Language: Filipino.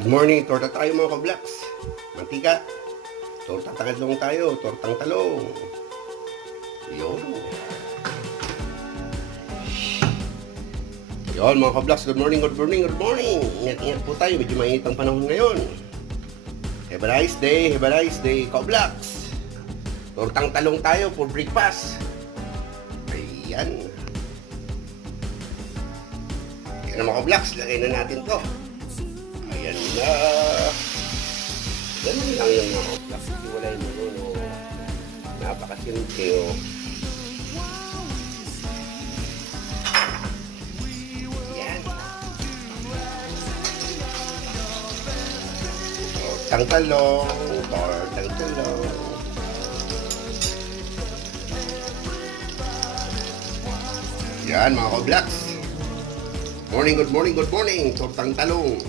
Good morning, torta tayo mga ka-vlogs. Mantika. Tortang talong tayo, tortang talong. Yun. Yun mga ka-vlogs, good morning, good morning, good morning. Ingat-ingat po tayo, medyo mainit ang panahon ngayon. Have a nice day, ka-vlogs. Tortang talong tayo for breakfast. Ayan. Ayan mga ka-vlogs, lagay na natin to. Ayan na. Ganun lang yung mga ka-vlogs. Iwalay mo nun, oh. Napakasimple, oh. Ayan. Tortang talong, tortang talong. Yan mga ka-vlogs. Morning, good morning, good morning. Tortang talong.